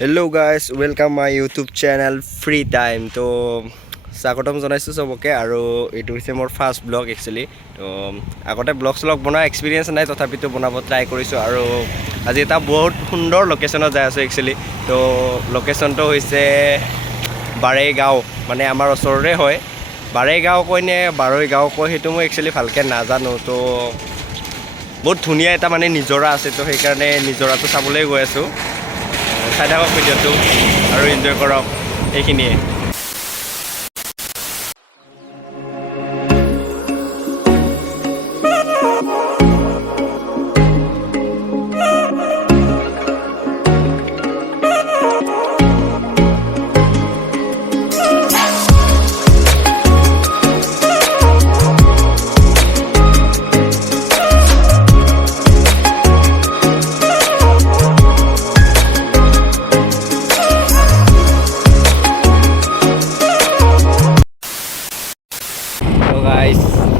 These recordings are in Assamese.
Hello guys, welcome my YouTube channel Free Time. তো স্বাগতম জনাইছোঁ চবকে আৰু এইটো হৈছে মোৰ ফাৰ্ষ্ট ব্লগ একচুৱেলি। তো আগতে ব্লগ বনোৱা এক্সপিৰিয়েঞ্চ নাই, তথাপিতো বনাব ট্ৰাই কৰিছোঁ আৰু আজি এটা বহুত সুন্দৰ লোকেশ্যনত যাই আছোঁ একচুৱেলি। তো লোকেশ্যনটো হৈছে বাৰেগাঁও, মানে আমাৰ ওচৰৰে হয়। বাৰেগাঁও কয় নে বাৰৈগাঁও কয় সেইটো মই একচুৱেলি ভালকৈ নাজানো। তো বহুত ধুনীয়া এটা মানে নিজৰা আছে, তো সেইকাৰণে নিজৰাটো চাবলৈ গৈ আছোঁ। চাই থাকক ভিডিঅ'টো আৰু এনজয় কৰক, এইখিনিয়ে।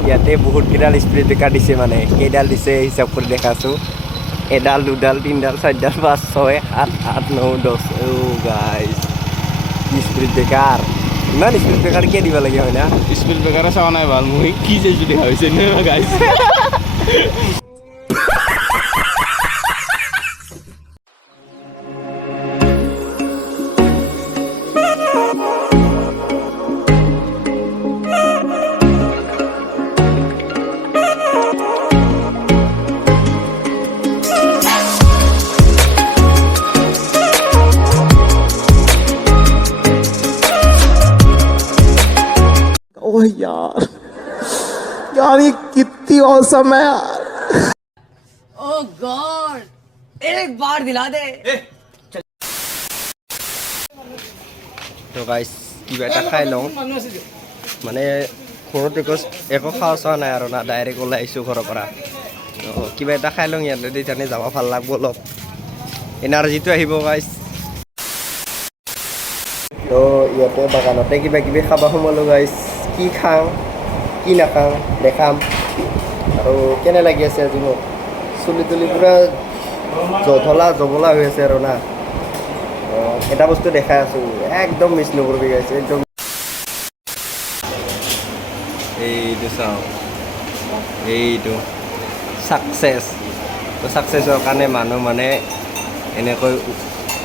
ইয়াতে বহুত কেইডাল স্পীড ব্ৰেকাৰ দিছে, মানে কেইডাল দিছে হিচাপ কৰি দেখাছোঁ। এডাল, দুডাল, তিনিডাল, চাৰিডাল, 5, 6, 7, 8, 9, 10। গাইছ স্পীড ব্ৰেকাৰ, ইমান স্পীড ব্ৰেকাৰ কিয় দিব লাগে হয় না? স্পীড ব্ৰেকাৰে চোৱা নাই ভাল, মই কি চাইছোঁ দেখা হৈছে নে গাইছ। ओह यार ये कितनी औसम है यार। ओह गॉड, एक बार दिला दे। তো গাইছ কিবা এটা খাই লওঁ, মানে ঘৰত একো খোৱা চোৱা নাই আৰু না, ডাইৰেক্ট ওলাই আহিছোঁ ঘৰৰ পৰা। তো কিবা এটা খাই লওঁ ইয়াতে, তেতিয়ানে যাব ভাল লাগব, অলপ এনাৰ্জিটো আহিব গাইছ। তো ইয়াতে বাগানতে কিবা কিবি খাব সোমালোঁ গাইছ। কি খাওঁ কি নাখাওঁ দেখাম। আৰু কেনে লাগি আছে আজি মোক, চুলি তুলি পূৰা জবলা হৈ আছে আৰু না। এটা বস্তু দেখাই আছোঁ, একদম মিছ নকৰিবি গাইছে, একদম। এইটো চাওঁ, এইটো ছাকচেছ। তো ছাকচেছৰ কাৰণে মানুহ মানে এনেকৈ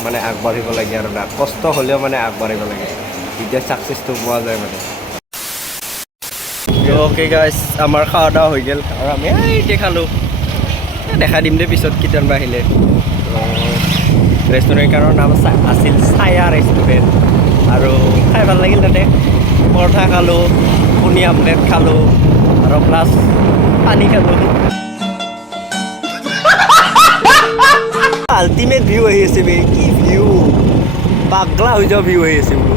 মানে আগবাঢ়িব লাগে আৰু না, কষ্ট হ'লেও মানে আগবাঢ়িব লাগে, তেতিয়া ছাকচেছটো পোৱা যায় মানে। অ'কে গাইছ, আমাৰ খাওয়া দাওয়া হৈ গ'ল আৰু আমি এতিয়া খালোঁ। দেখা দিম দে পিছত কেতিয়াবা আহিলে। ৰেষ্টুৰেণ্টখনৰ নাম আছিল ছায়া ৰেষ্টুৰেণ্ট, আৰু খাই ভাল লাগিল তাতে। পৰঠা খালোঁ, কণী আমলেট খালোঁ, আৰু প্লাছ পানী খালোঁ। আল্টিমেট ভিউ আহি আছে বে, কি ভিউ, পাগলা হৈ যোৱা ভিউ আহি আছে বোলো।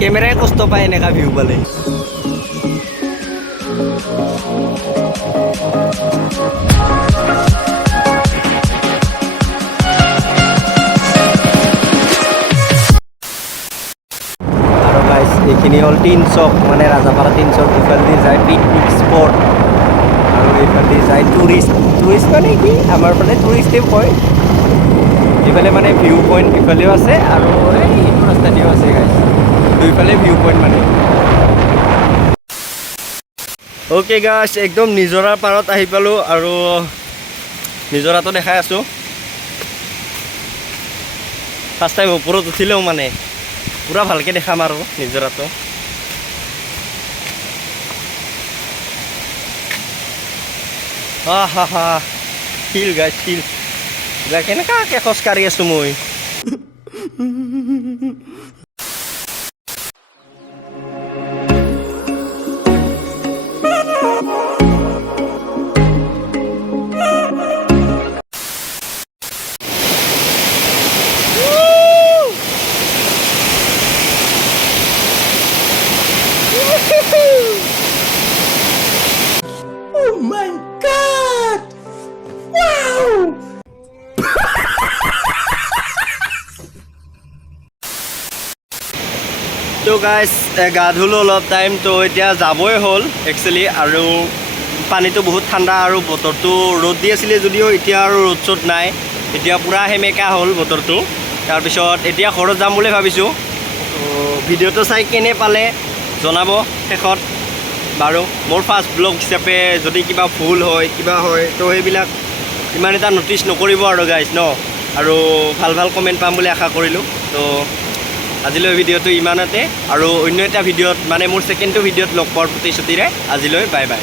কেমেৰাই কষ্ট পায় এনেকা ভিউ পালে। আৰু গাইছ এইখিনি হ'ল টিন চক, মানে ৰাজাপাৰা টিন চক। ইফালেদি যায় পিকনিক স্পট, আৰু এইফালেদি যায় টুৰিষ্ট মানে কি আমাৰ ফালে টুৰিষ্টেই কয়। এইফালে মানে ভিউ পইণ্ট ইফালেও আছে, আৰু এই এইটো ৰাস্তা দিও আছে গাইছ, দুইফালে ভিউ পইণ্ট মানে। অ'কে গাইছ, একদম নিজৰাৰ পাৰত আহি পালোঁ, আৰু নিজৰাটো দেখাই আছোঁ। ফাৰ্ষ্ট টাইম ওপৰত উঠিলেও মানে পূৰা ভালকৈ দেখাম আৰু নিজৰাটো। হা হা শিল গাইছ, শিল কেনেকুৱাকৈ খোজকাঢ়ি আছোঁ মই। Oh my god, wow। তো গাইছ গা ধুলোঁ অলপ টাইম, তো এতিয়া যাবই হ'ল একচুৱেলি। আৰু পানীটো বহুত ঠাণ্ডা, আৰু বতৰটো ৰ'দ দি আছিলে যদিও এতিয়া আৰু ৰ'দ চ'দ নাই। এতিয়া পূৰা সেমেকা হ'ল বতৰটো তাৰপিছত এতিয়া ঘৰত যাম বুলি ভাবিছোঁ তো ভিডিঅ'টো চাই কেনে পালে জনাব শেষত বাৰু মোৰ ফাৰ্ষ্ট ব্লগ হিচাপে যদি কিবা ভুল হয় কিবা হয় তো সেইবিলাক ইমান এটা ন'টিছ নকৰিব আৰু গাইজ ন আৰু ভাল ভাল কমেণ্ট পাম বুলি আশা কৰিলোঁ তো আজিলৈ ভিডিঅ'টো ইমানতে আৰু অন্য এটা ভিডিঅ'ত মানে মোৰ ছেকেণ্ডটো ভিডিঅ'ত লগ পোৱাৰ প্ৰতিশ্ৰুতিৰে আজিলৈ বাই বাই